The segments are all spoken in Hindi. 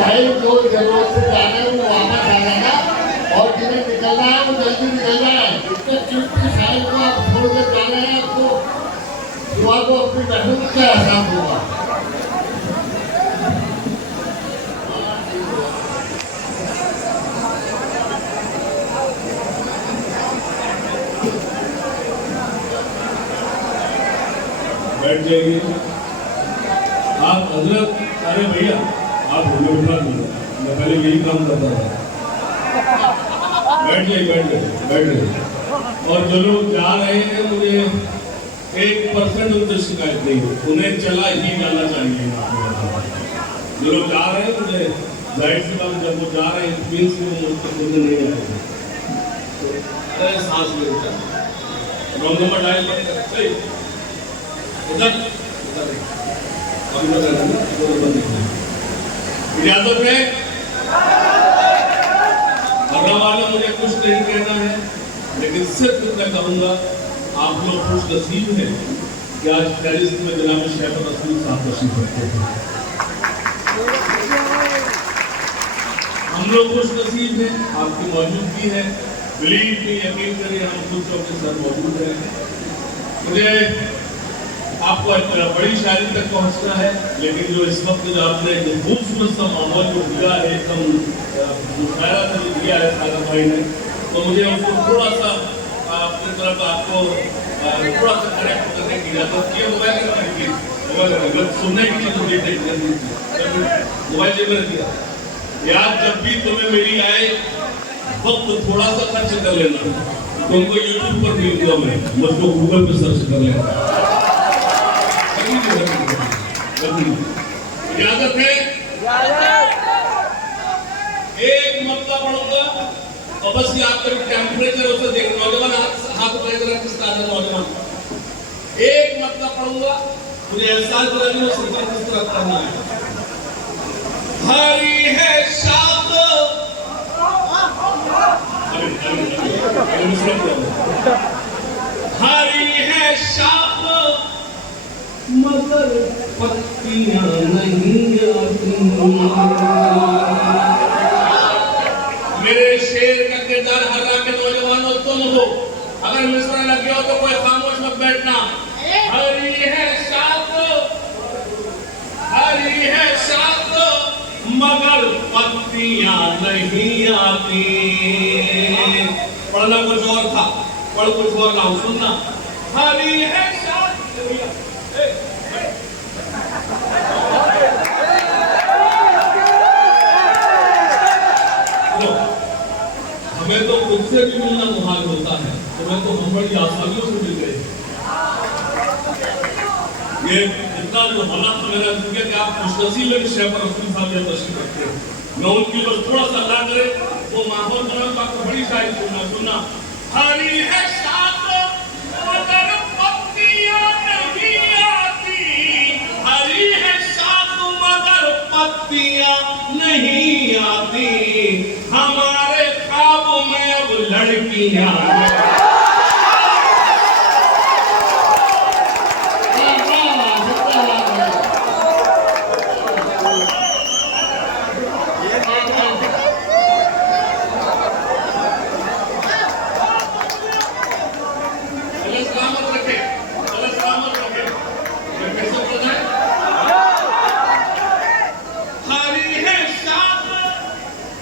भाई जो जरूरत से जाना है वो वापस आ जाना, और जिन्हें निकलना है वो जल्दी निकल जाए। इसके चिट्ठी साइड को आप छोड़ कर जा रहे हैं, आपको युवा को अपनी महबूब का एहसास होगा। बैठ जाइए आप हजरत। अरे भैया आप हमें उठा दीजिए, मैं पहले यही काम करता था। बैठ जाइए। और जो लोग जा रहे हैं मुझे 1% उनसे शिकायत नहीं हो, उन्हें चला ही जाना चाहिए। जो लोग जा रहे हैं मुझे जाहिर सी बात, जब वो जा रहे हैं मीन से वो मुझे नहीं आते। अरे सांस ले उठा रॉन्ग नंबर डायल कर इजाजत है। वाला मुझे कुछ नहीं कहना है, लेकिन सिर्फ इतना कहूंगा आप लोग खुश नसीब हैं कि आज टेरिस में जनाब शैफर रसूल साहब तशरीफ रखते हैं। हम लोग खुश नसीब हैं, आपकी मौजूदगी है। बिलीव में यकीन करिए हम खुद आपके साथ मौजूद हैं। मुझे आपको बड़ी शायरी तक पहुंचना है, लेकिन जो इस वक्त जो आपने जो खूबसूरत सा माहौल जो दिया है, एकदम मुशायरा से जो दिया है सागर भाई ने, तो मुझे उसको थोड़ा सा अपनी तरफ आपको थोड़ा सा कनेक्ट करने की इजाजत की। मोबाइल सुनने की चीज मोबाइल जेब में दिया याद, जब भी तुम्हें मेरी आए वक्त थोड़ा सा खर्च कर लेना, तुमको यूट्यूब पर मिलूंगा मैं, मुझको गूगल पे सर्च कर लेना। इजाजत है, एक मसला पढ़ूंगा और बस ये आपका टेम्परेचर उसे देख। नौजवान हाथ उठाएगा किस तरह नौजवान, एक मसला पढ़ूंगा मुझे एहसास दिलानी वो सफर किस तरह करना है। हरी है शाख, हरी है शाख मगर पत्तियां नहीं आती। मेरे शेर का किरदार हर्रा के नौजवानों तुम हो, अगर मिसरा लगे हो तो कोई खामोश मत बैठना। हरी है शाख, हरी है शाख मगर पत्तियां नहीं आती। पढ़ना कुछ और था, पढ़ कुछ और ना सुनना। हरी है शाख, हमें तो खुद से भी मिलना मुहाल होता है, तो मैं तो हम बड़ी आसानियों से मिल गए। ये इतना जो होना तो मेरा जिंदगी कि आप खुशनसीब है कि शैफर रसूल साहब यहाँ तशरीफ रखते हैं। मैं उनकी बस थोड़ा सा अल्लाह करे वो माहौल बना, तो आपको बड़ी शायरी सुनना। हरी है शाख मगर पत्तियां नहीं आती, हरी है शाख मगर पत्तियां नहीं आती। हमारे ख्वाब में अब लड़कियां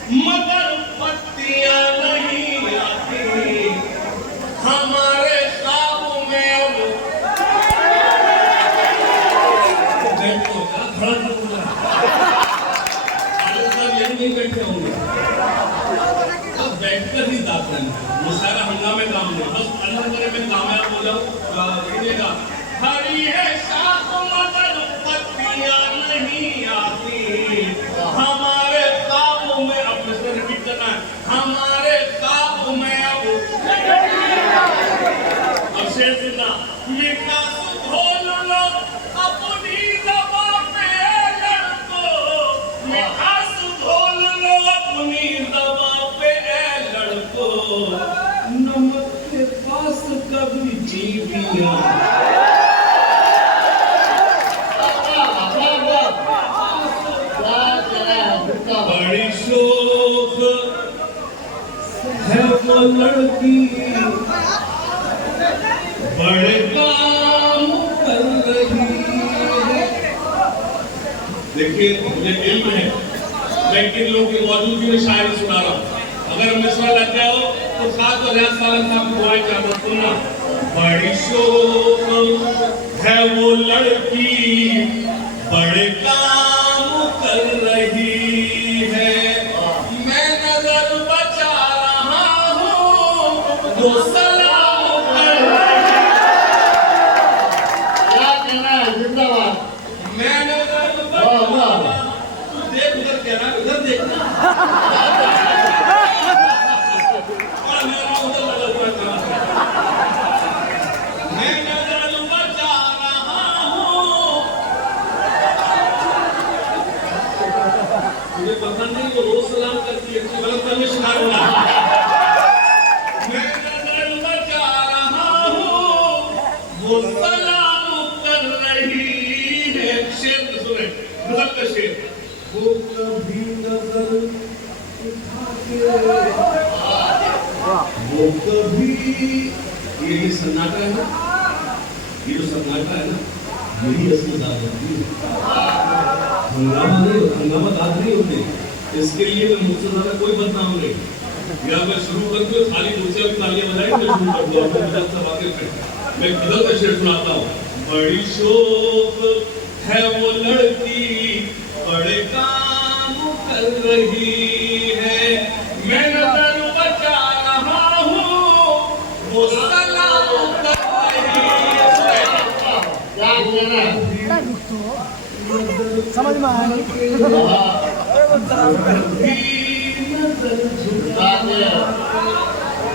मगर पत्तियां नहीं आती। हमारे ख्वाब में अब यही नहीं बैठे होंगे, अब बैठकर ही दाखिल मुशायरा हंगामे काम नहीं, बस अल्लाह करे मैं कामयाब हो जाऊं। हरी है शाख मगर पत्तियां नहीं आती। हमारे ख्वाब में अब रिपीट करना है, हमारे ख्वाब में अब शेर सुनना। मीठा घोल लो अपनी ज़बान पे लड़को, मीठा घोल लो अपनी ज़बान पे लड़को। नमक के पास कभी जीवियां लड़की बड़े काम कर रही है। देखिए मुझे इल्म है, मैं किन लोगों की मौजूदगी में शायरी सुना रहा हूँ। अगर मिसरा लग गया हो तो खास तो रियाज सालन साहब की दुआएं चाहता सुनना। बड़ी शोक है वो लड़की बड़े काम कर रही है, मैं नजर बचा रहा हूँ वो सलाम कर रही है। क्या कहना है? जिंदाबाद। मैं नजर बचा रहा हूँ। तू देख उधर कहना, उधर देखना। और मेरा उधर लगा हुआ था। मैं नजर बचा रहा हूँ। मुझे पसंद नहीं वो रोज सलाम करती है, तो गलत करने शिकार होना। मैं नजर बचा रहा हूँ वो सलाम कर रही है। शेर सुने, गजल का शेर। वो कभी नजर उठा के, वो कभी, ये सन्नाटा है ना, ये जो सन्नाटा है ना, यही असली दाद होती है। हंगामा दाद नहीं होते। इसके लिए मैं मुझसे ज्यादा कोई बदनाम नहीं। या मैं शुरू कर दूं खाली मुझसे भी तालियां बजाएं, मैं शुरू कर दूं आपको मदद से वाकिफ है। मैं गजल का शेर सुनाता हूँ। बड़ी शोक है वो लड़की बड़े काम कर रही है, मैं नजर बचा रहा हूँ वो सलाम कर रही है। क्या कहना है? समझ में आया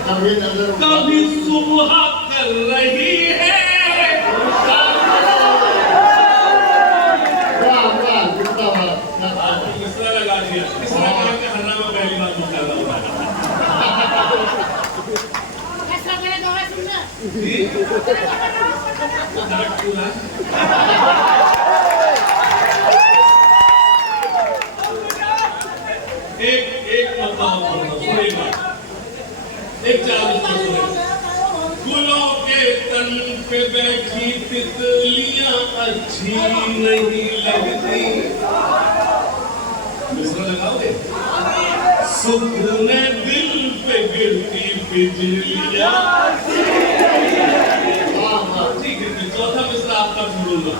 कभी नजर कभी सुबह कर रही है। मिसरा लगा दिया, मिसरा लगा के हन्ना में पहली बार मुकाबला हुआ। ऐसा मेरे दोहा सुनना जी डांट क्यों ना? एक मतलब एक चार गुलों के तन पे बैठी तितलियां अच्छी नहीं लगती। मिसरा लगाओगे? सुकून दिल पे गिरती बिजलियां ठीक है। चौथा मिसरा आपका छोड़ूंगा।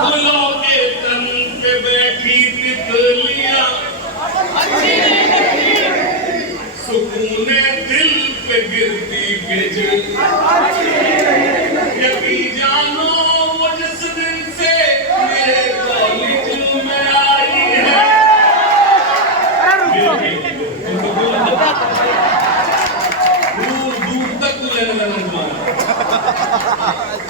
गुलों के तन पे बैठी तितलियां सुकून दिल पे गिरती बिजलियां, यकीन जानो वो जिस दिन से मेरे कॉलेज में आई है। दूर दूर तक लेने लगा।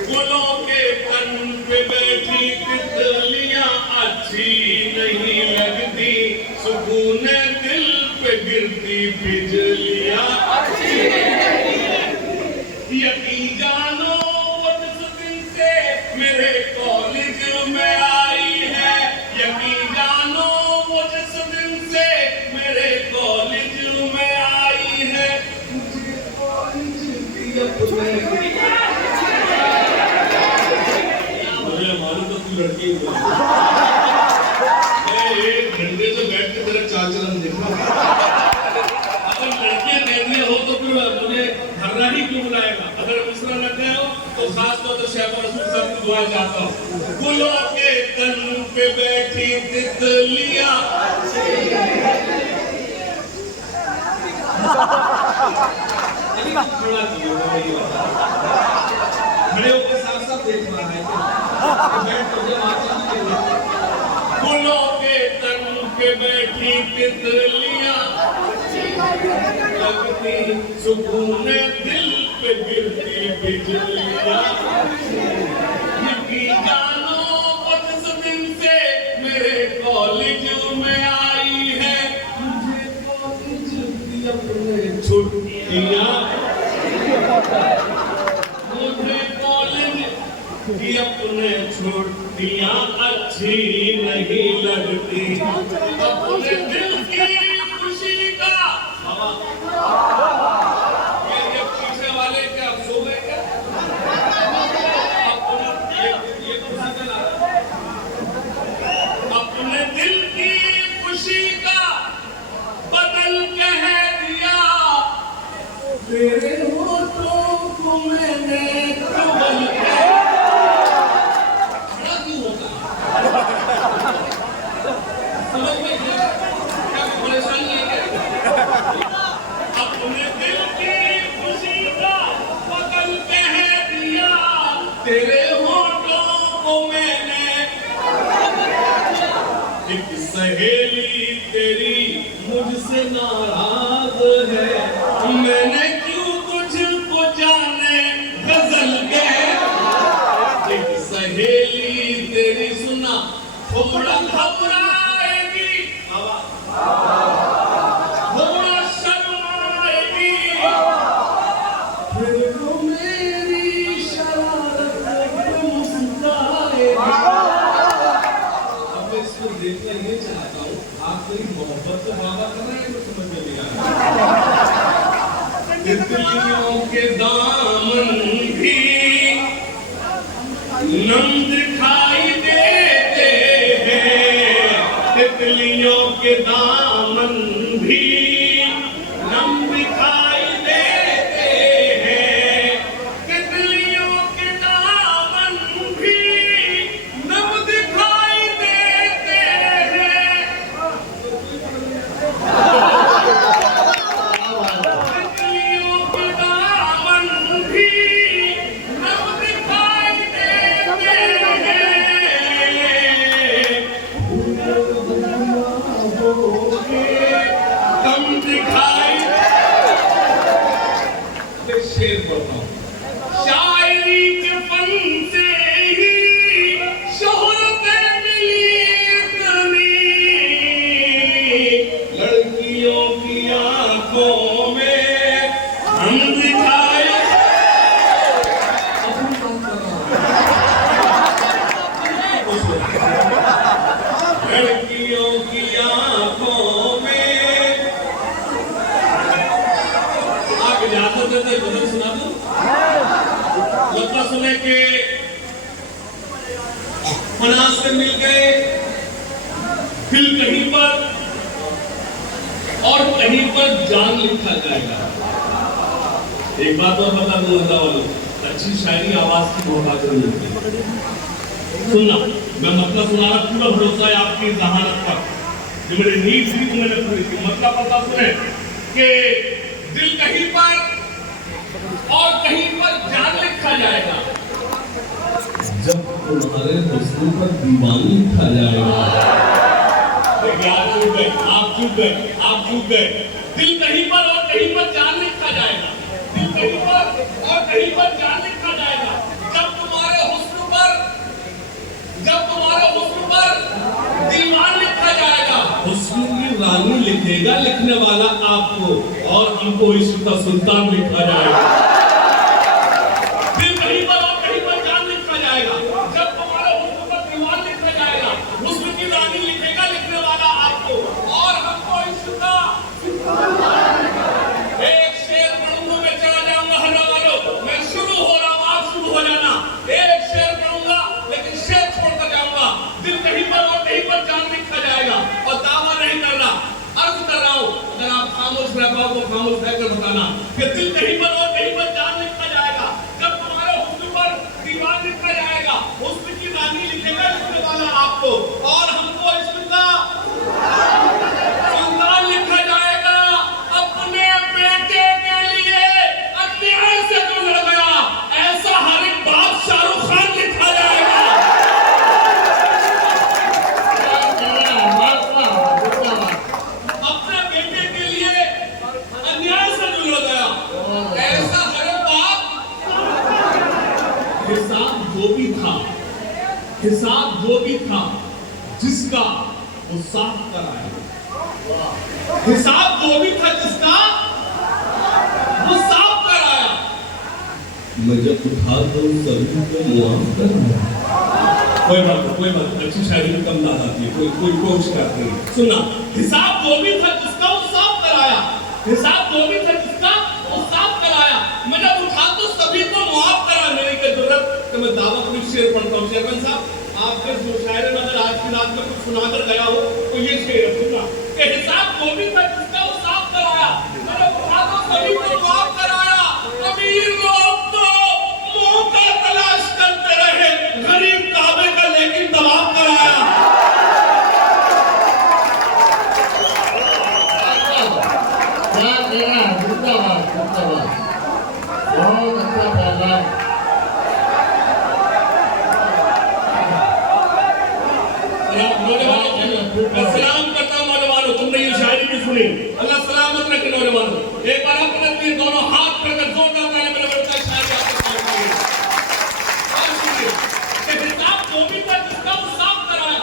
गुलों के तन पे बैठी तितलियां अच्छी नहीं लगती, सुकून दिल पे गिरती बिजलियां यकीन जानो वो जिस दिन से मेरे कॉलेज में आई है, यकीन जानो वो जिस दिन से मेरे कॉलेज में आई है। मुझे कॉलेज की अपने मुझे मालूम तो तू लड़की है। मैं एक घंटे से बैठ के तेरा चाल चलन देख रहा हूँ। अगर लड़कियां कहती हो तो फिर मुझे हर्रा ही क्यों बुलाएगा? अगर मिसरा लग गए हो तो खास तौर पर शेख रसूल साहब की दुआ चाहता हूँ। गुलों के तन पे बैठी तितलियां खड़े होकर साफ साफ देख रहा है। गुलों के तन पे बैठी तितलियां लगती, सुकून दिल पे गिरती बिजलियां यकीन जानो वो जिस दिन से मेरे कॉलेज में आई है। मुझे कॉलेज की अपने छुट्टियां, मुझे कॉलेज की अपने छुट्टियां अच्छी नहीं लगती, अपने दिल की खुशी का तेरे होठों को मैंने एक सहेली तेरी मुझसे नाराज है मैंने क्यों तुझको जाने गजल के एक सहेली तेरी सुना थोड़ा घबराएगी थोड़ा शर्माएगी फिर वो मेरी शरारत पे मुस्कुराएगी। अब मैं इसको देखना ये चाहता हूँ आप मेरी मोहब्बत से वादा कर रहे हैं तो समझ में नहीं आ रहा। तितलियों के दामन भी नम दिखाई देते हैं तितलियों के दामन भी नम दिखाई देते हैं तितलियों के दामन भी नम दिखाई देते हैं तितलियों के दामन भी नम दिखाई देते हैं कम दिखाई शेर पढ़ता हूँ शायरी के फन से ही शोहरत मिली इतनी लड़कियों की आंखों में हम दिखाई लड़कियों की आंखों में आप इजाजत देते गजल सुना दूं लता सुने के फना से मिल गए दिल कहीं पर और कहीं पर जान लिखा जाएगा। एक बात और बता दूं अल्लाह वालों अच्छी शायरी आवाज की मोहताज नहीं होती सुनना मैं मतलब सुना रहा पूरा भरोसा है आपकी जहानत पर जो मेरी नींद थी तो मैंने पूरी थी मतलब पता सुने कि दिल कहीं पर और कहीं पर जान लिखा जाएगा जब तुम्हारे हुस्न पर दीवानी लिखा जाएगा। आप चूक गए आप चूक गए आप चूक गए दिल कहीं पर और कहीं पर जान लिखा जाएगा दिल कहीं पर और कहीं पर जान लिखा जाएगा जब तुम्हारे हुस्न पर दीवान लिखा जाएगा हुस्न की रानी लिखेगा लिखने वाला आपको और हमको इश्क का सुल्तान लिखा जाएगा दिल कहीं पर और कहीं पर जान लिखा जाएगा जब तुम्हारे हुस्न पर दीवान लिखा जाएगा हुस्न की रानी लिखेगा लिखने वाला आपको और हमको इश्क का एक शेर पढ़ूंगा मैं चला जाऊंगा हल्ला वालों मैं शुरू हो रहा हूं आप शुरू हो जाना एक शेर पढ़ूंगा लेकिन शेर छोड़कर जाऊंगा दिल कहीं पर और कहीं पर जान लिखा जाएगा और दावा नहीं कर रहा अर्ज कर रहा हूं अगर आप खामोश रह पाओ तो खामोश रहकर बताना कि दिल कहीं पर और कहीं पर जान लिखा जाएगा जब तुम्हारे हुस्न पर दीवान लिखा जाएगा हुस्न की रानी लिखेगा लिखने वाला आपको और हमको इश्क का सुल्तान लिखा जाएगा अपने बेटे के लिए अन्याय से जो लड़ गया ऐसा हर एक बाप शाहरुख खान लिखा जाएगा अपने बेटे के लिए अन्याय से जो लड़ गया ऐसा हर एक बाप हिसाब जो भी था जिसका वो साफ कराया हिसाब जो भी था जिसका वो साफ कराया मैं जब उठाता हूँ सभी को मुआफ करना कोई बात अच्छी शायरी में कम दाद आती है कोई कोशिश करते हैं सुनना हिसाब जो भी था जिसका वो साफ कराया हिसाब जो भी था जिसका वो साफ कराया मैं जब उठाता हूँ सभी को मुआफ करा मेरी की जरूरत तो मैं दावत में शेर पढ़ता हूँ शेरमन साहब आपके जो शायर अगर आज की रात में कुछ सुनाकर गया हो तो ये शेर है सुनना कि हिसाब जो भी था जिसका वो साफ कराया मैं जब उठाता हूँ सभी को मुआफ कराया अमीर लोग तो मौका तलाश करते रहे गरीब काबे का लेकिन तबाह कराया बहुत अच्छा पैगाम सुनी। अल्लाह सलामत रखे नौजवानों। एक बार अपने लिए दोनों हाथ पकड़कर जोरदार ताली मेरे बच्चा शायद आपको सुनाइए। और सुनिए कि हिसाब जो भी था जिसका वो साफ कराया।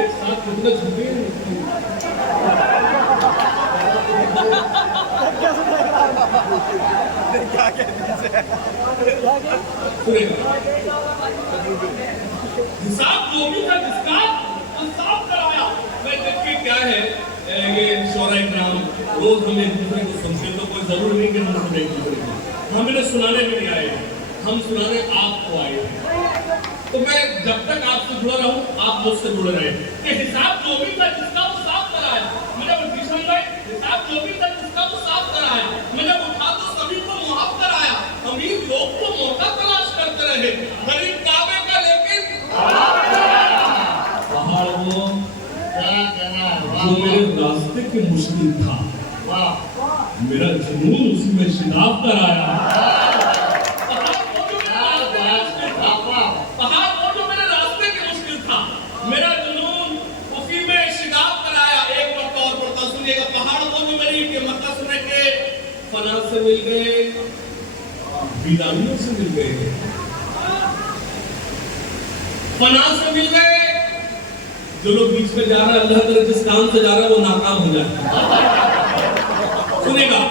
एक साथ कितने झुके हैं। क्या कहते हैं हिसाब जो भी था जिसका वो साफ कराया। मैं देखिए क्या है ये शौरा इकराम रोज हम एक दूसरे को सुनते तो कोई जरूर नहीं कि हम सुने एक दूसरे को। हम इन्हें सुनाने में नहीं आए, हम सुनाने आपको आए हैं। तो मैं जब तक आपसे जुड़ा रहूं आप मुझसे जुड़े रहे कि हिसाब जो भी था जिसका वो साफ कराया। मैंने किशन भाई हिसाब जो भी था जिसका वो साफ कराया। मैंने उठा तो सभी को मुआफ कराया। अमीर लोग तो मौका तलाश करते रहे, गरीब काबे का लेकिन पहाड़ वो जो मेरे रास्ते के मुश्किल था, मेरा जुनून उसमें शिनाब कराया। पहाड़ वो जो मेरे रास्ते के मुश्किल था, मेरा जुनून उसी में शिनाब कराया। एक वक्त और पढ़ता सुनिएगा। पहाड़ वो जो मेरी मक्का सुने के फना से मिल गए, वीरानियों से मिल गए, फना से मिल गए। जो लोग बीच में जा रहा है अल्लाह ताला जिस काम से जा रहा है वो नाकाम हो जाए। सुनेगा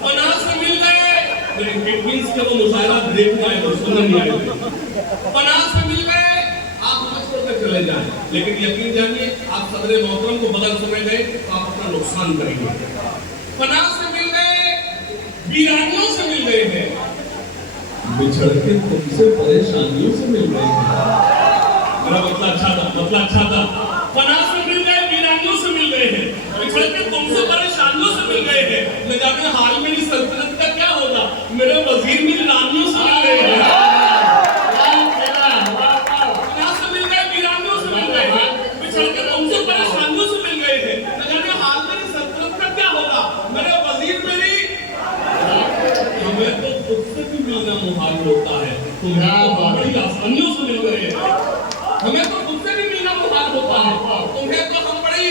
फना से मिल गए, मेरे किडनीज के वो मुशायरा ब्रेक आए तो सुनने नहीं आए। फना से मिल गए, आप हमें छोड़कर चले जाएं, लेकिन यकीन जानिए आप सदरे मोहतरम को बदल सुने गए तो आप अपना नुकसान करेंगे। फना से मिल गए, वीरानियों से मिल गए हैं, बिछड़ के तुमसे परेशानियों से मिल गए हैं। मेरा मतलब अच्छा था, मतलब अच्छा था। फना से मिल गए, वीरानियों से मिल गए हैं, बिछड़ के तुमसे परेशानियों से मिल गए हैं। न जाने हाल मेरी सल्तनत का क्या होगा, मेरे वजीर मेरी रानियों से मिल गए हैं। फना से मिल गए, वीरानियों से मिल गए हैं, बिछड़ के तुमसे परेशानियों से मिल गए हैं। न जाने हाल मेरी सल्तनत का क्या होगा, मेरे वजीर मेरी। हमें तो खुद से भी मिलना मुहाल होता है, तुम्हें तो बड़ी आसानियों से मिल गए हैं। हमें तो खुद से भी मिलना मुहाल होता है, तुम्हें तो हम बड़ी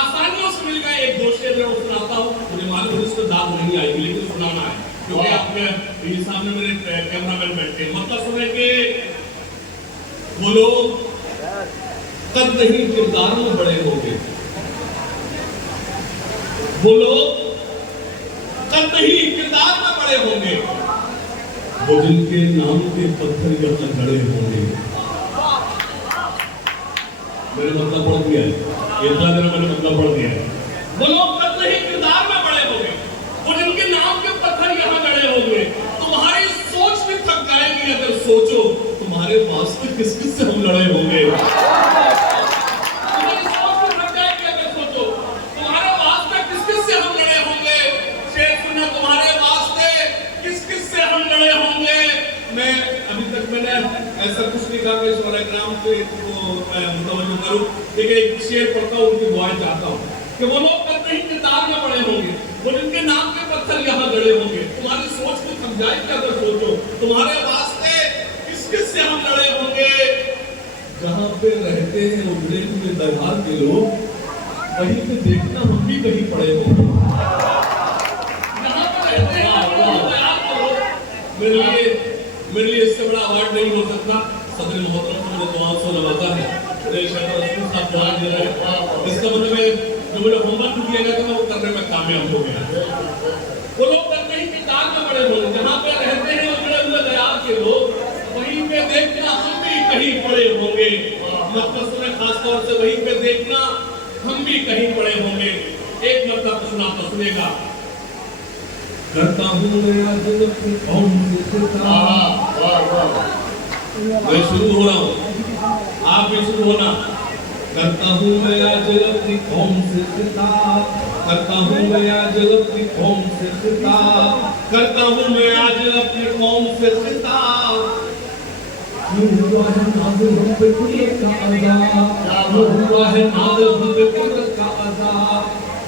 आसानियों से मिल गए। एक दो शेर मैं सुनाता हूँ, मुझे मालूम है इसको दाद नहीं आएगी लेकिन सुनाना है क्योंकि आपने ये सामने मेरे कैमरामैन बैठे। मतलब सुने कि वो लोग कद नहीं किरदार में बड़े होंगे, वो लोग कद नहीं किरदार में बड़े होंगे, वो जिनके नाम के पत्थर यहाँ गड़े होंगे। मैंने मतलब पढ़ दिया है, इतना देर मैंने मतलब पढ़ दिया है। वो लोग कद नहीं किरदार में बड़े होंगे, वो जिनके नाम के पत्थर यहाँ गड़े होंगे। तुम्हारी सोच भी थक जाएगी अगर सोचो तुम्हारे वास्ते किस किस से हम लड़े होंगे। तुम्हारी सोच भी थक जाएगी अगर सोचो तुम्हारे वास्ते किस किस से हम लड़े होंगे। शेर सुना तुम्हारे वास्ते किस किस से हम लड़े होंगे। मैं अभी तक मैंने ऐसा कुछ नहीं कहा कि शौरा इकराम पे मुतवज्जो करूं, लेकिन एक शेर पढ़ता हूं, उनकी दुआएं चाहता हूं कि वो लोग कद नहीं किरदार में बड़े होंगे, वो जिनके नाम के पत्थर यहाँ गड़े होंगे। तुम्हारी सोच में थक जाएगी अगर सोचो तुम्हारे वास्ते किस किस से हम लड़े होंगे। जहां पे रहते हैं उजड़े हुए दरबार के लोग, वहीं पे देखना हम भी कहीं पड़े होंगे। जहां पे रहते हैं मेरे लिए इससे बड़ा अवार्ड नहीं हो सकता। सदर मोहतरम से मुझे दुआओं से नवाजा है, इसका मतलब है जो मुझे होमवर्क दिया गया था मैं वो करने में कामयाब हो गया। वो लोग करते ही किरदार में बड़े होंगे, जहाँ पे रहते हैं उजड़े हुए दयाल के लोग, वहीं पे देखना हम भी कहीं पड़े होंगे। मतलब सुने खास तौर से वहीं पे देखना हम भी कहीं पड़े होंगे। एक मतलब सुना तो सुनेगा। करता हूँ मैं आज कौन से मैं शुरू हो रहा हूँ, आप भी शुरू होना। करता हूँ मैं आज अपनी कौम से खिताब, करता हूँ मैं आज अपनी कौम से खिताब, करता हूँ मैं आज अपनी कौम से खिताब। क्यों हुआ है नाज़ हम पे कुदरत का अज़ाब, क्यों हुआ है नाज़ हम पे कुदरत का अज़ाब।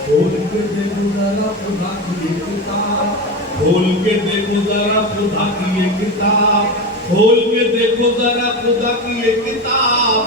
खोल के देखो जरा खुदा की ये किताब, खोल के देखो जरा खुदा की ये किताब, खोल के देखो जरा खुदा की ये किताब।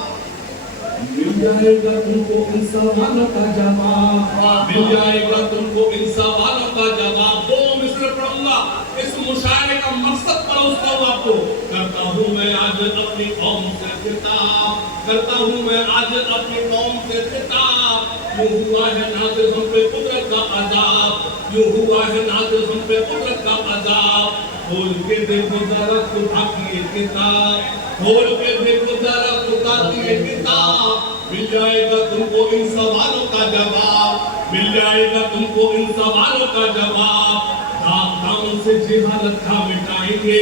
मिल जाएगा तुमको इन सवालों का जवाब, मिल जाएगा तुमको इन सवालों का जवाब। दो मिसरे पढ़ूंगा, इस मुशायरे का मकसद परोसता हूँ आपको। करता हूँ मैं आज अपनी कौम से खिताब, करता हूँ मैं आज अपनी कौम से खिताब। यूं हुआ है नाज़िल हम पे कुदरत का अज़ाब, यूं हुआ है नाज़िल हम पे कुदरत का अज़ाब। खोल के देखो जरा खुदा की ये किताब, खोल के देखो जरा खुदा की ये किताब। मिल जाएगा तुमको इन सवालों का जवाब, मिल जाएगा तुमको इन सवालों का जवाब। दाग दामन से जिहालत का मिटाएंगे,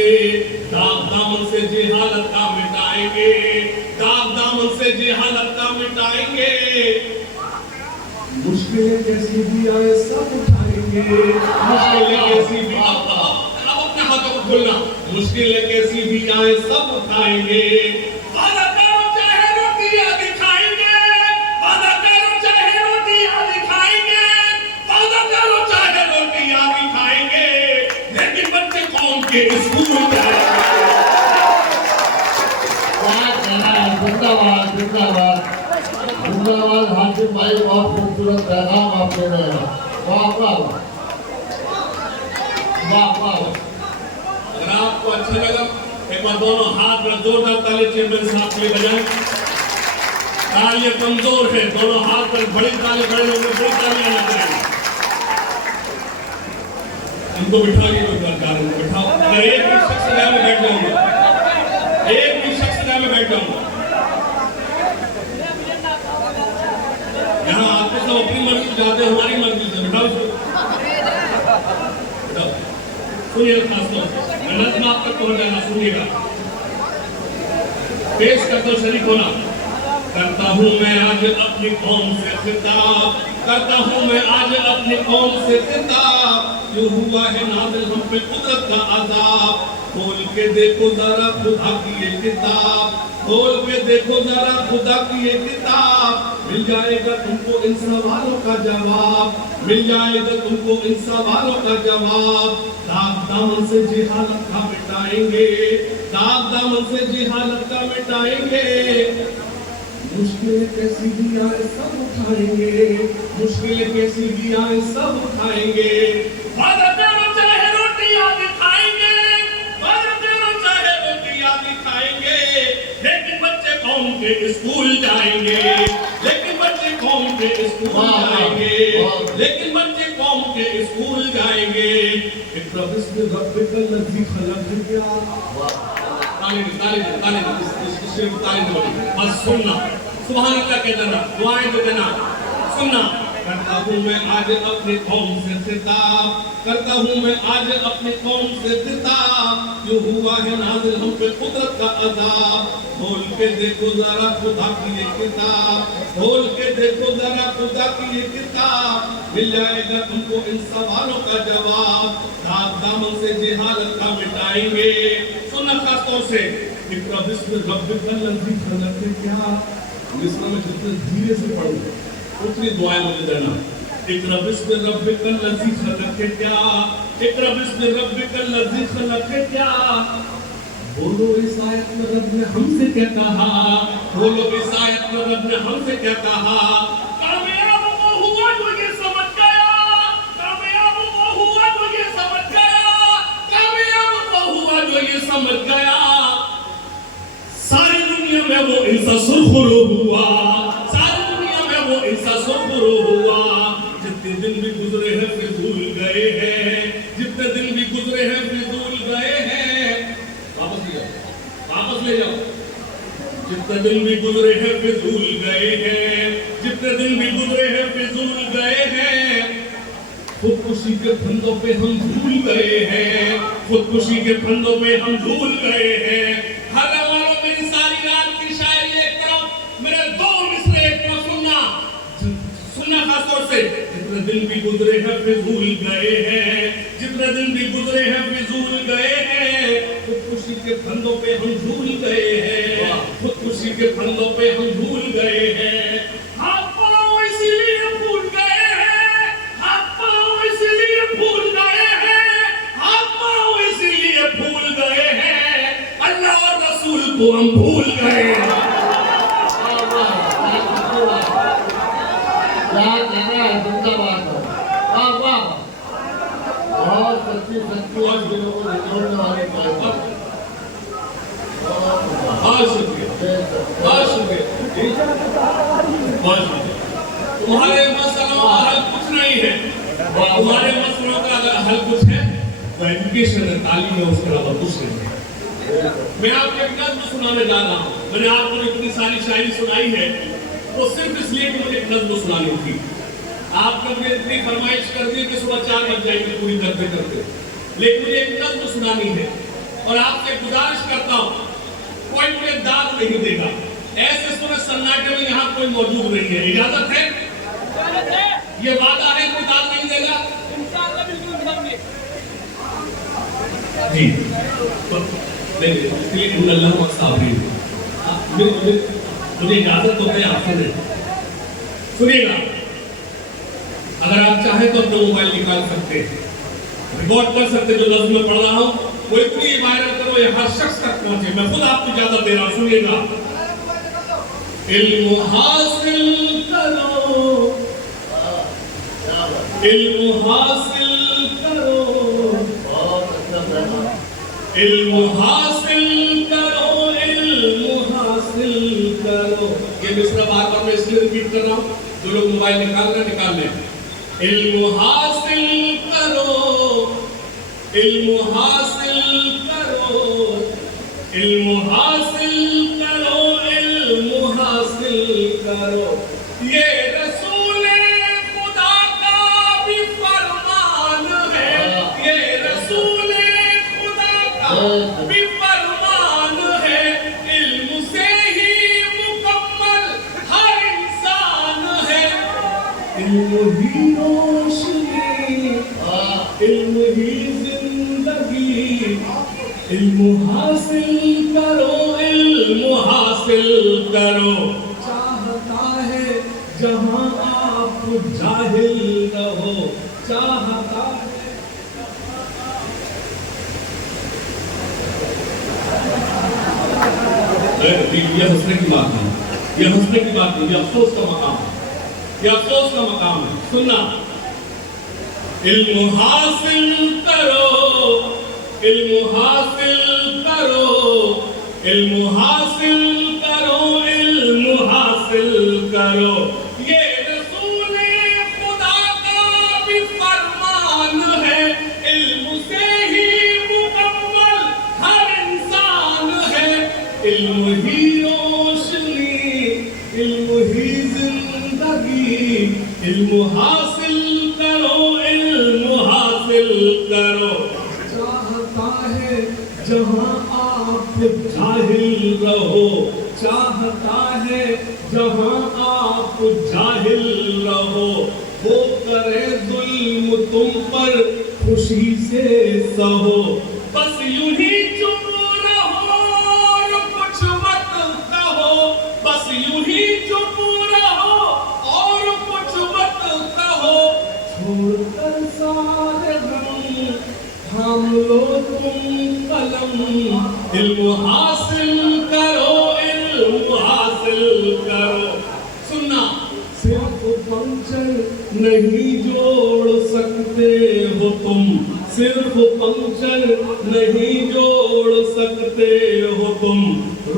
दाग दामन से जिहालत का मिटाएंगे, दाग दामन से जिहालत का मिटाएंगे। मुश्किलें कैसी भी आए सब उठाएंगे, मुश्किलें कैसी भी अपने हाथों को खोलना, मुश्किलें कैसी भी आए सब उठाएंगे। वादा करो चाहे रोटियां दिखाएंगे, वादा करो चाहे रोटियां दिखाएंगे, वादा करो चाहे रोटियां दिखाएंगे, लेकिन बच्चे कौम के स्कूल जाएंगे। जिंदाबाद जिंदाबाद जिंदाबाद। हाशिम भाई बहुत खूबसूरत पैगाम आप दे रहे हैं। वाह वाह वाह वाह। अगर आपको अच्छा लगा एक बार दोनों हाथ में जोरदार ताली चेयरमैन साहब के लिए बजाएं। तालियां कमजोर है, दोनों हाथ में बड़ी ताली, बड़े लोगों को बड़ी तालियां लग रही हैं। इनको बिठा के कोई सरकार को बिठाओ। मैं एक भी शख्स जगह में बैठ जाऊंगा, एक भी शख्स जगह में बैठ जाऊंगा। यहाँ आपके सब अपनी मर्जी से जाते, हमारी मर्जी से बिठाओ। सुनिए खास तौर से मैं नज़्म आप तक पहुंच जाना, सुनिएगा। पेश कर दो शरीक होना। करता हूँ मैं आज अपनी कौम से खिताब, करता हूँ मैं आज अपनी कौम से खिताब। यूं हुआ है नाज़िल हम पे कुदरत का अज़ाब। खोल के देखो जरा खुदा की ये किताब, खोल के देखो जरा खुदा की ये किताब। मिल जाएगा तुमको इन सवालों का जवाब, मिल जाएगा तुमको इन सवालों का जवाब। दाग दामन से जिहालत का मिटाएंगे, दाग दामन से जिहालत का मिटाएंगे। मुश्किलें कैसी भी आए सब उठाएंगे, मुश्किलें कैसी भी आए सब उठाएंगे। वादा करो चाहे रोटियां दिखाएंगे, वादा करो चाहे रोटियां दिखाएंगे, लेकिन बच्चे कौम के स्कूल जाएंगे, लेकिन बच्चे कौम के स्कूल जाएंगे, लेकिन बच्चे कौम के स्कूल जाएंगे। इक़रा बिस्मि रब्बिकल लज़ी खलक़। ताली ताली ताली इस ताली दो, बस सुनना, सुभान अल्लाह के देना, दुआएं दे देना, सुनना। करता हूँ मैं आज अपनी कौम से खिताब, करता हूँ मैं आज अपनी कौम से खिताब। यूं हुआ है नाज़िल हम पे कुदरत का अज़ाब। खोल के देखो जरा खुदा की ये किताब, खोल के देखो जरा खुदा की ये किताब। मिल जाएगा तुमको इन सवालों का जवाब। दाग दामन से जिहालत का मिटाएंगे। सुनना खास तौर से, इक़रा बिस्मि रब्बिकल लज़ी खलक़। क्या इसमें मैं जितने धीरे से पढ़ूं उतनी दुआएं मुझे देना। इक़रा बिस्मि रब्बिकल लज़ी खलक़। क्या इक़रा बिस्मि रब्बिकल लज़ी खलक़। क्या बोलो इस आयत में रब ने हमसे क्या कहा, बोलो इस आयत में रब ने हमसे क्या कहा। कामयाब वो हुआ जो ये समझ गया, कामयाब वो हुआ जो ये समझ गया, कामयाब वो हुआ जो ये समझ गया। सारी दुनिया में वो इंसान सुरखुरू हुआ, सारी दुनिया में वो इंसान सुरखुरू हुआ। जितने दिन भी गुजरे हैं फिजूल गए हैं, जितने दिन भी गुजरे हैं फिजूल गए हैं। वापस ले जाओ। जितने दिन भी गुजरे हैं फिजूल गए हैं, जितने दिन भी गुजरे हैं फिजूल गए हैं। खुदकुशी के फंदों पे हम झूल गए हैं, खुदकुशी के फंदों पे हम झूल गए हैं। हर वालों मेरी सारी रात की शायरी एक तरफ, मेरे दो मिसरे एक तरफ सुनना, सुनना खास तौर से। जितने दिन भी गुजरे हैं फिजूल गए हैं, जितने दिन भी गुजरे हैं फिजूल गए हैं। खुदकुशी के फंदों पे हम झूल गए हैं, खुदकुशी के फंदों पे हम झूल गए हैं। हाथ पांव इसीलिए फूल गए हैं, हाथ पांव इसीलिए फूल गए हैं, हाथ पांव इसीलिए फूल गए हैं। अल्लाह और रसूल को हम भूल गए हैं। क्या कहना है जिंदाबाद हो। वाह वाह बहुत सच्ची सच्ची और दिलों को जोड़ने वाली बात है। बहुत शुक्रिया बहुत शुक्रिया बहुत शुक्रिया। तुम्हारे मसलों का हल कुछ नहीं है, तुम्हारे मसलों का अगर हल कुछ है तो एजुकेशन है, तालीम है, उसके अलावा कुछ नहीं है। मैं आपको एक नज्म सुनाने जा रहा हूँ। मैंने आपको इतनी सारी शायरी सुनाई है वो सिर्फ इसलिए कि मुझे एक नज्म सुनानी थी। आपने मुझे इतनी फरमाइश कर दी कि सुबह 4 बज जाएगी पूरी करते करते, लेकिन मुझे एक नज्म सुनानी है और आपसे गुजारिश करता हूँ कोई मुझे दाद नहीं देगा। ऐसे सुने सन्नाटे में यहाँ कोई मौजूद नहीं है। इजाजत है, ये वादा है, कोई दाद नहीं देगा जी। तो मुझे इजाजत तो है, आप सुनिएगा। अगर आप चाहें तो अपना मोबाइल निकाल सकते हैं, रिकॉर्ड कर सकते हैं जो लफ्ज में पढ़ रहा हूँ वो इतनी वायरल करो ये हर शख्स तक पहुंचे। मैं खुद आपको इजाजत दे रहा हूँ, सुनिएगा। इल्म हासिल करो, इल्म हासिल करो, इल्म हासिल करो, इल्म हासिल करो। ये मिसरा बार बार मैं इसलिए रिपीट कर रहा हूँ, जो लोग मोबाइल निकाल लें। इल्म हासिल करो, इल्म हासिल करो, इल्म हासिल करो, इल्म हासिल करो। ये रसूले खुदा का भी फरमान है, ये रसूले खुदा का भी फरमान है। इल्म से ही मुकम्मल हर इंसान है। इल्म ही रोशनी, इल्म ही जिंदगी, इल्म हासिल करो, इल्म हासिल करो। चाहता है जहां आप जाहिल रहो, चाहता है। ये हंसने की बात नहीं, ये हंसने की बात नहीं, ये अफसोस का मकाम है, ये अफसोस का मकाम है। सुनना, इल्म हासिल करो, इल्म हासिल करो, इल्म हासिल करो, इल्म हासिल करो। ये रसूले खुदा का भी फरमान है। इल्म से ही मुकम्मल हर इंसान है। इल्म ही रोशनी, इल्म ही जिंदगी, इल्म हासिल करो, इल्म हासिल करो। चाहता है जहां आप जाहिल रहो, चाहता है जहां आप जाहिल रहो। वो करे जुल्म तुम पर खुशी से सहो, बस यूं ही चुप रहो और कुछ मत कहो, बस यूं ही चुप रहो और कुछ मत कहो। छोड़कर सारे गम थाम लो तुम कलम, इल्म हासिल करो, इल्म हासिल करो। सुनना, सिर्फ पंक्चर नहीं जोड़ सकते हो तुम, सिर्फ पंक्चर नहीं जोड़ सकते हो तुम।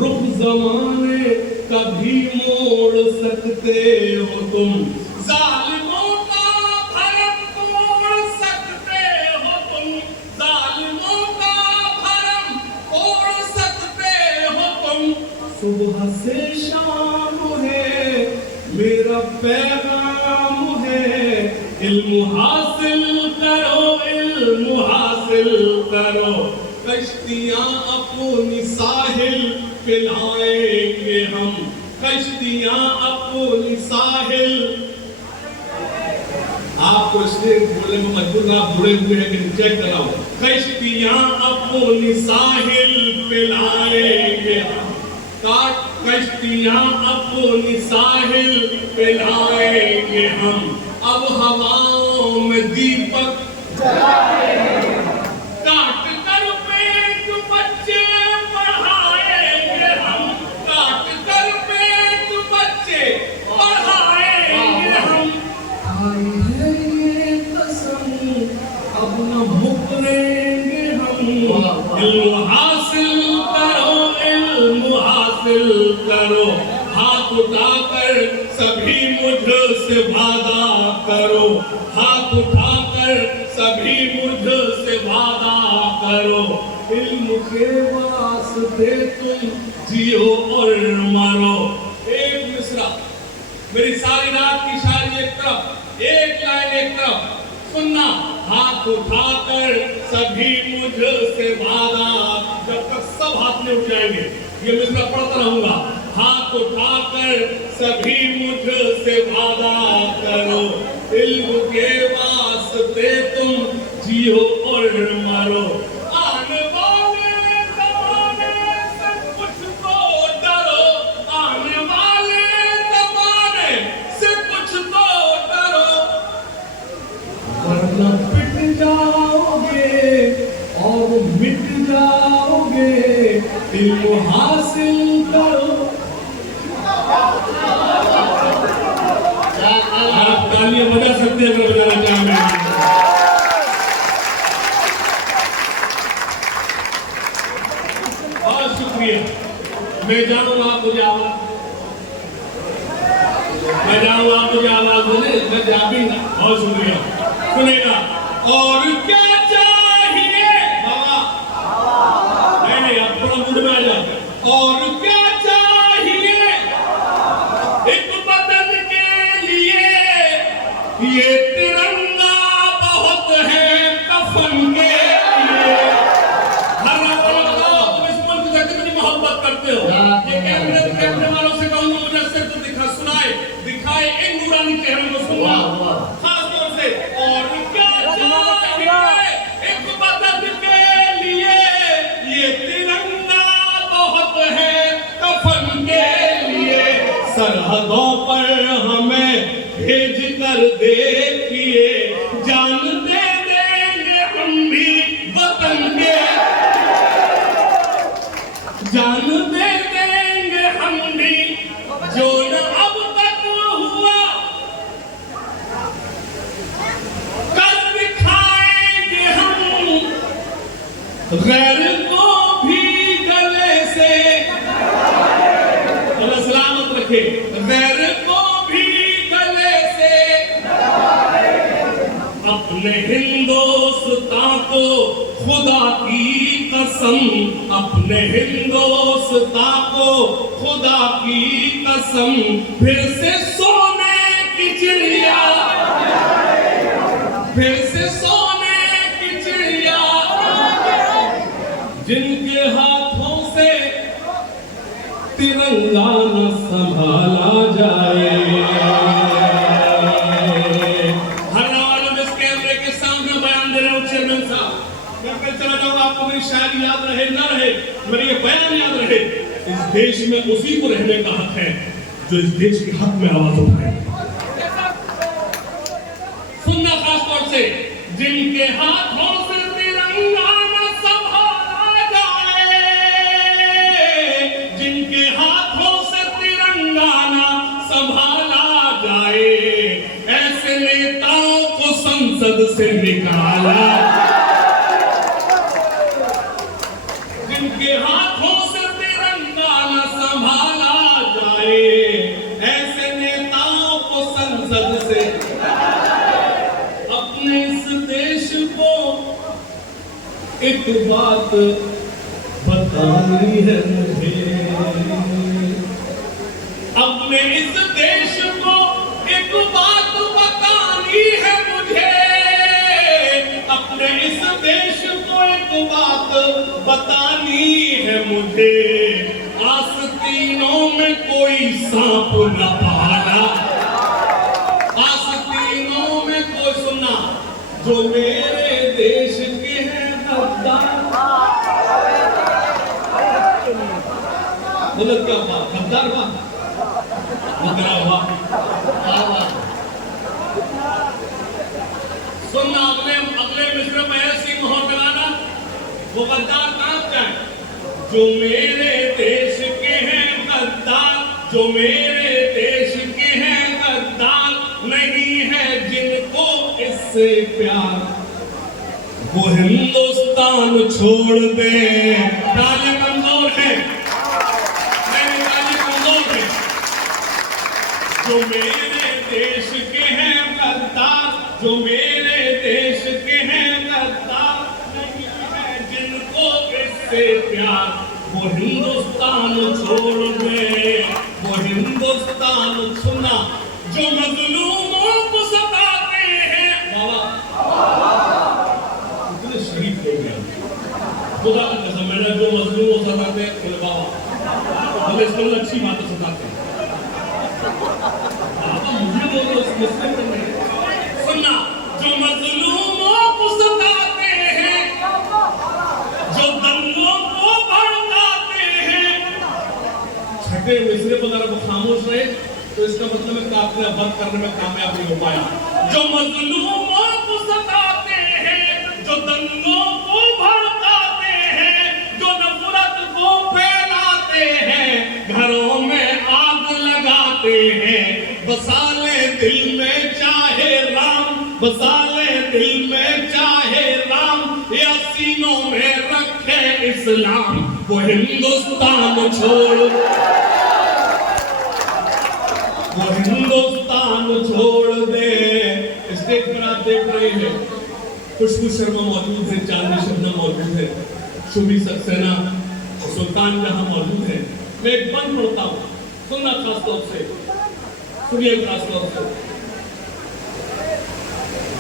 रुख ज़माने का भी मोड़ सकते हो तुम। जालिमों का भरम तोड़ सकते हो तुम, जालिमों का भरम तोड़ सकते हो तुम। सुबह से शाम है मेरा पैगाम है, इल्म हासिल करो, इल्म हासिल करो। कश्तियाँ अपनी साहिल पे लाएंगे हम, कश्तियाँ अपनी साहिल। आपको इसलिए बोलने में मजबूर, आप जुड़े हुए हैं कि चेक कराओ। कश्तियाँ अपनी साहिल पे लाएंगे हम, कश्तियाँ अपनी साहिल पे लाएंगे हम। अब हवाओं में दीपक जलाएंगे, काट कर पेट बच्चे पढ़ाएंगे हम, काट कर पेट बच्चे पढ़ाएंगे हम। हासिल करो, हाथ उठाकर सभी मुझसे वादा करो, हाथ उठाकर सभी मुझसे वादा करो, इल्म के वास्ते तुम जियो और मरो। एक मिसरा मेरी सारी रात की शायरी एक तरफ, एक लाइन एक तरफ, सुनना। हाथ उठाकर सभी मुझसे वादा, जब तक सब हाथ में उठ जाएंगे ये मिसरा पढ़ता रहूंगा। हाथ उठाकर सभी मुझसे वादा करो, इल्म के वास्ते तुम जियो और मरो। आने वाले ज़माने से कुछ तो डरो, आने वाले ज़माने से कुछ तो डरो, वरना पिट जाओगे और मिट जाओगे, इल्म हासिल करो। आप तालियां बजा सकते हैं अगर बजाना चाहें। बहुत शुक्रिया। मैं जाऊंगा मुझे आवाज, मैं जाऊंगा मुझे आवाज बोले, मैं जाऊंगा। बहुत शुक्रिया। सुनेगा और क्या चाहिए बाबा, नहीं आप थोड़ा मूड में आ जाओ। और क्या चाहिए एक बदन के लिए, ये तिरंगा बहुत है कफन के लिए। हर लोग तुम इस मुल्क से कितनी मोहब्बत करते हो। ये कैमरे वालों से कहूंगा मुझे सिर्फ दिखा सुनाए, दिखाए इन नूरानी चेहरों को सुनवा खास तौर से। और क्या चाहिए एक बदन के लिए, ये तिरंगा बहुत है कफन के लिए। सरहदों पर हमें भेज कर देखिए, जान दे देंगे हम भी वतन के, जान दे देंगे हम भी जो न अब तक हुआ, कर दिखाएंगे हम गैर को भी गले से। अल्लाह सलामत रखे। गैर को भी गले से, अपने हिंदुस्तान को खुदा की कसम, अपने हिंदुस्तान को खुदा की कसम, फिर से सोने की चिड़िया, फिर से सोने की चिड़िया, जिनके हाथों से तिरंगा न संभाला जाए। हर आलम इस कैमरे के सामने बयान दे रहे हो चेयरमैन साहब, मैं कल चला जाऊंगा, आपको मेरी शायरी याद रहे ना रहे, मेरे ये बयान याद रहे। इस देश में उसी को रहने का हक है जो इस देश के हक में आवाज उठाए। सुनना खास तौर से, जिनके हाथों से तिरंगा न संभाला जाए, जिनके हाथों से तिरंगा न संभाला जाए, ऐसे नेताओं को संसद से निकाला, जिनके हाथों से तिरंगा न संभाला जाए, ऐसे नेताओं को संसद से। अपने इस देश को एक बात बतानी है मुझे, अपने इस देश को एक बात बतानी है मुझे, अपने इस देश को एक बात बतानी है मुझे। आस्तीनों में कोई सांप न पाला, आस्तीनों में कोई, सुनना, जो मेरे देश के हैं गद्दार। बोलो क्या हुआ, गद्दार हुआ, गद्दार हुआ। सुनना, अगले मिस्र में ऐसी मोहर लगाना, वो गद्दार कहाँ जाए, जो मेरे देश के हैं गद्दार, जो मेरे देश के हैं गद्दार, नहीं है जिनको इससे प्यार, वो हिंदुस्तान छोड़ दे। ताली कमजोर है, जो मेरे देश के हैं गद्दार, जो मेरे देश के हैं गद्दार, नहीं है जिनको इससे प्यार, वो हिंदुस्तान छोड़ दे, वो हिंदुस्तान सुना जो मजलूमों को सताते हैं। इतने शहीद हो गया खुदा का कसम, मैंने जो मजलूमों को सताते हैं बोले बाबा बोले इसको अच्छी बातें सताते हैं। मुझे बोलो सुनना, जो मजलूमों को सताते हैं, जो दंगों को भड़काते हैं। छठे मिसरे पर अगर वो खामोश रहे तो इसका मतलब है कि आपने वध करने में कामयाब नहीं हो पाया। जो मजलूमों को सताते हैं, जो दंगों को भड़काते हैं, जो नफरत को फैलाते हैं, घरों में आग लगाते हैं, बसाले दिल में चाहे राम, बसाले दिल में चाहे राम, या सीनों में रखे इस्लाम, वो हिंदुस्तान छोड़, वो हिंदुस्तान छोड़ दे। स्टेज पर आप देख रहे हैं खुशबू शर्मा मौजूद है, चांदनी शबनम मौजूद है, शुभी सक्सेना, सुल्तान जहां मौजूद है। मैं एक बंद पढ़ता हूं, सुनना खास तौर से, सुनिए खास तौर से।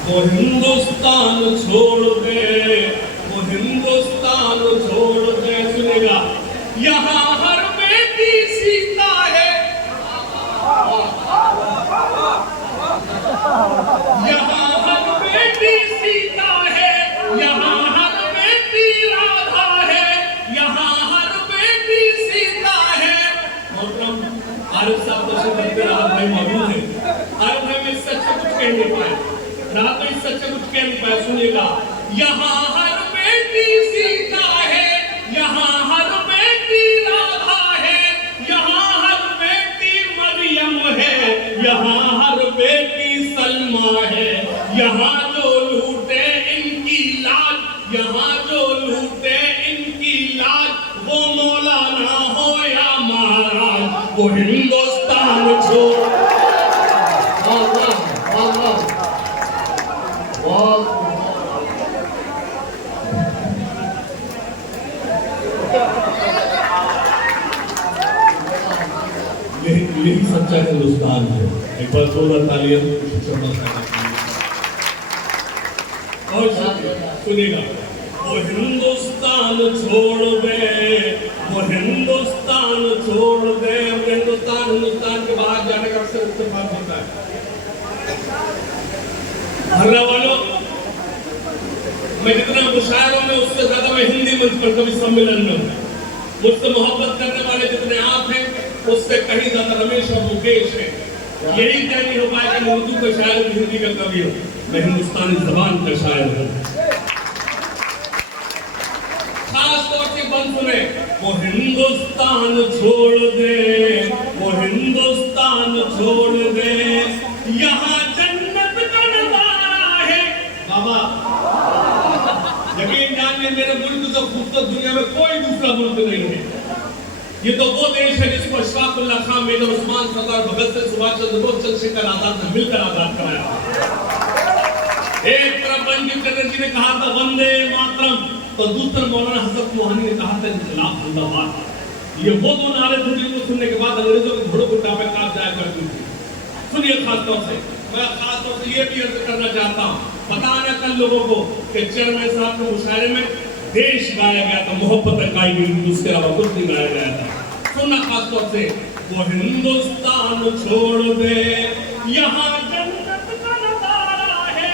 वो हिंदुस्तान छोड़ दे, वो हिंदुस्तान छोड़ दे, सुनेगा यहाँ हर बेटी सीता है, यहाँ हर बेटी सीता है, यहाँ हर बेटी राधा है, यहाँ हर बेटी सीता है। मोहतरम आरिफ साहब तो से करते राहत भाई मौजूद है। आरिफ भाई में इससे अच्छा कुछ कह नहीं पाए, राहत भाई इससे अच्छा कुछ कह नहीं पाए। सुनिएगा, यहाँ हर बेटी सीता है, यहाँ हर बेटी राधा है, यहाँ हर बेटी मरियम है, यहाँ हर बेटी सलमा है, यहाँ जो लूटे इनकी लाज, यहाँ जो लूटे इनकी लाज, वो मौलाना हो या महाराज, वो हिंदुस्तान छोड़। यही सच्चा हिंदुस्तान है। एक बार जोरदार तालियां शर्मा साहब। और सुनिएगा, वो हिंदुस्तान छोड़ दे, वो हिंदुस्तान छोड़ दे। हिंदुस्तान के बाहर जाने का अक्सर इस्तेमाल होता है। हल्ला वालों, मैं जितना मुशायरों में उससे ज्यादा मैं हिंदी मंच पर कभी सम्मेलन में हूँ। मुझसे मोहब्बत करने वाले जितने आप हैं उससे कहीं ज्यादा रमेश और मुकेश है। यही तय नहीं हो पाएगा कि उर्दू का शायर हिंदी का कवि हो, मैं हिंदुस्तानी जबान का शायर हूँ। खास तौर से बंद सुने, वो हिंदुस्तान छोड़ दे, वो हिंदुस्तान छोड़ दे, यहाँ जन्नत का नजारा है। बाबा यकीन जानिए, मेरे मुल्क से खूबसूरत दुनिया में कोई दूसरा मुल्क नहीं है। ये तो वो देश है जिसको अशफाकुल्लाह खान, मेजर उस्मान, सरदार भगत सिंह, सुभाष चंद्र बोस, चंद्रशेखर आजाद ने मिलकर आजाद कराया। एक तरफ बंकिम चंद्र जी ने कहा था वंदे मातरम, तो दूसरा मौलाना हजरत मोहानी ने कहा था इनकलाब जिंदाबाद। ये वो दो नारे थे जिनको सुनने के बाद अंग्रेजों के घोड़ों को टापे काट जाया करती थी। सुनिए खास तौर से, मैं खास तौर से ये भी अर्ज करना चाहता हूँ, बताना कल लोगों को कि चेयरमैन साहब के मुशायरे में देश गाया गया था, मोहब्बत गाई गई थी, उसके अलावा कुछ नहीं गाया गया था। सुनना खास तौर से, वो हिंदुस्तान छोड़ दे, यहाँ जन्नत का नजारा है,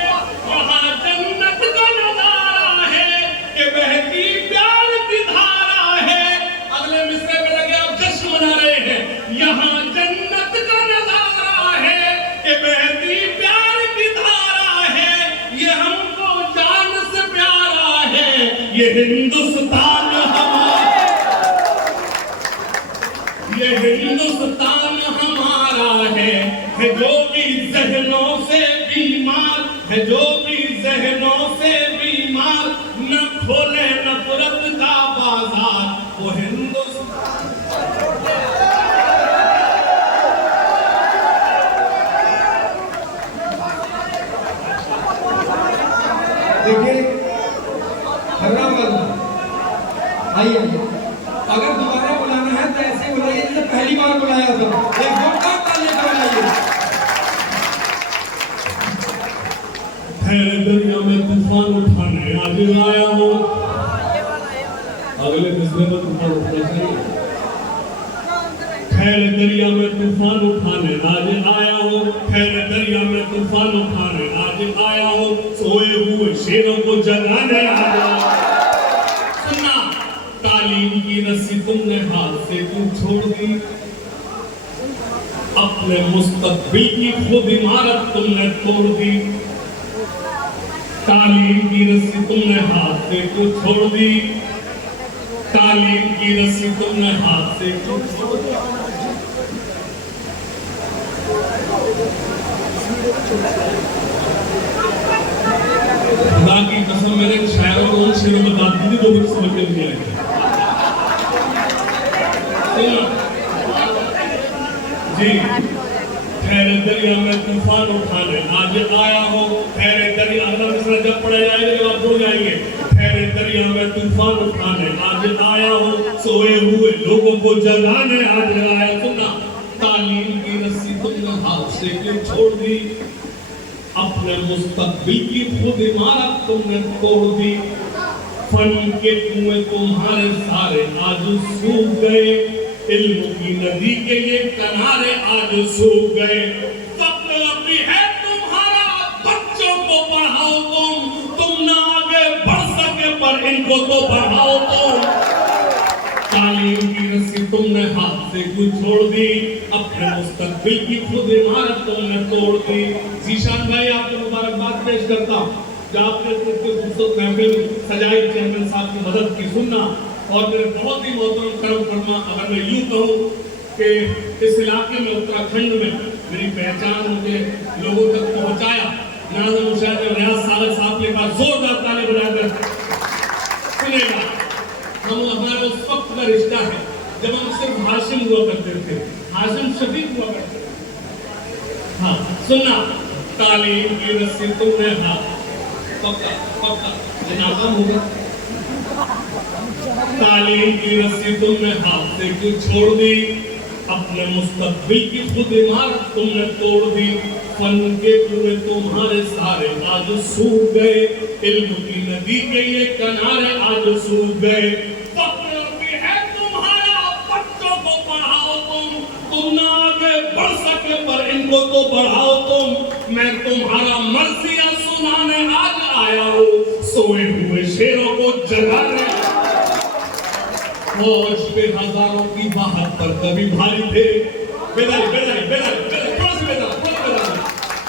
यहाँ जन्नत का नजारा है, कि बहती प्यार की धारा है। अगले मिसरे में लगे आप जश्न मना रहे हैं, यहाँ जन्नत का नजारा है, कि बहती प्यार की धारा है, ये हमको जान से प्यारा है, ये हिंदुस्तान हमारा, ये हिंदुस्तान हमारा है जो भी जहनों से बीमार है, जो भी जहनों से बीमार, न खोले नफरत का बाजार, वो हिंदुस्तान। आइए अगर दोबारा बुलाना है तो ऐसे बुलाइए जैसे पहली बार बुलाया था। एक जोरदार ताली से बुलाइए। ठहरे दरिया में तूफान उठाने आज आया हूँ। अगले तीसरे में तूफान उठना चाहिए। ठहरे दरिया में तूफान उठाने आज आया हूँ। ठहरे दरिया में तूफान उठाने आज आया हूँ। सोए हुए शेरों को जगाने आया। सुना, तालीम की रस्सी तुमने हाथ से क्यों छोड़ दी? अपने मुस्तकबिल की खुद इमारत तुमने तोड़ दी। तालीम की रस्सी तुमने हाथ से क्यों छोड़ दी? तालीम की रस्सी तुमने हाथ से क्यों छोड़ दी? खुदा की कसम, मेरे शायरों को उन शेरों में बात की थी जो मुझे समझ में नहीं आई। जी, ठहरे दरिया में तूफान उठाने आज आया हो। ठहरे दरिया, अगला मिसरा जब पढ़ा जाएगा जब आप भूल जाएंगे। ठहरे दरिया में तूफान उठाने आज आया हो। सोए हुए लोगों को जगाने आज आया। सुना, तालीम की रस्सी तुमने हाथ से क्यों छोड़ दी? अपने मुस्तकबिल की खुद इमारत तुमने तोड़ दी। फन के कुएं तुम्हारे सारे आज सूख गए। इल्म की नदी के ये किनारे आज सूख गए। वक्त अभी है तुम्हारा, बच्चों को पढ़ाओ तुम ना आगे बढ़ सके पर इनको तो बढ़ाओ तुम। तालीम की रस्सी तुमने हाथ से क्यों छोड़ दी? अपने मुस्तकबिल की खुद इमारत तुमने तोड़ दी। जीशान भाई, आपको मुबारकबाद पेश करता हूं जो आपने खूबसूरत महफिल सजाई, चेयरमैन साहब की मदद की। सुनना, और मेरे बहुत ही मोहतरम करम फरमा, अगर मैं यूं कहूं कि इस इलाके में, उत्तराखंड में मेरी पहचान मुझे लोगों तक पहुंचाया, नाज़िम मुशाहिद रियाज सागर साहब के पास जोरदार ताली बजाकर सुनेगा। हम हमारा उस वक्त का रिश्ता है जब हम सिर्फ हाशिम हुआ करते थे, हाशिम शफीक हुआ करते थे। हाँ, सुनना, तालीम की रस्सी तुमने हाथ पक्का जनाबा होगा। तालीम की रस्सी तुमने हाथ से क्यों छोड़ दी? अपने मुस्तकबिल की खुद इमारत तुमने तोड़ दी। फन के कुएं तुम्हारे सारे आज सूख गए। इल्म की नदी के ये किनारे आज सूख गए। वक्त अभी है तुम्हारा, बच्चों को पढ़ाओ तुम ना आगे बढ़ सके पर इनको तो बढ़ाओ तुम। मैं तुम्हारा मर्जिया सुनाने आज आया हूँ। सोए हुए शेरों को जगाने। होश पे हजारों की बाहर पर कभी भारी थे। बेदारी बेदारी बेदारी थोड़ा सा बेदारी।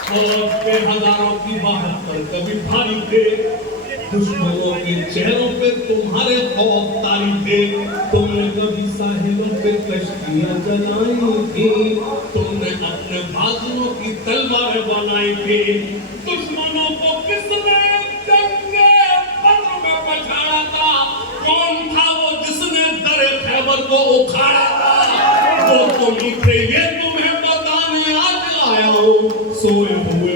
होश पे हजारों की बाहर पर कभी भारी थे। दुश्मनों के चेहरों पे तुम्हारे खौफ तारी थे। तुमने कभी साहिलों पे कश्तियां जलाई थी। तुमने अपने बाजुओं की तलवारें बनाई थी। दुश्मनों को किसने जंगे बद्र में पछाड़ा था? कौन था वो जिसने दरे खैबर को उखाड़ा था? वो तुम ही थे, ये तुम्हें बताने आज आया हूँ। सोए हुए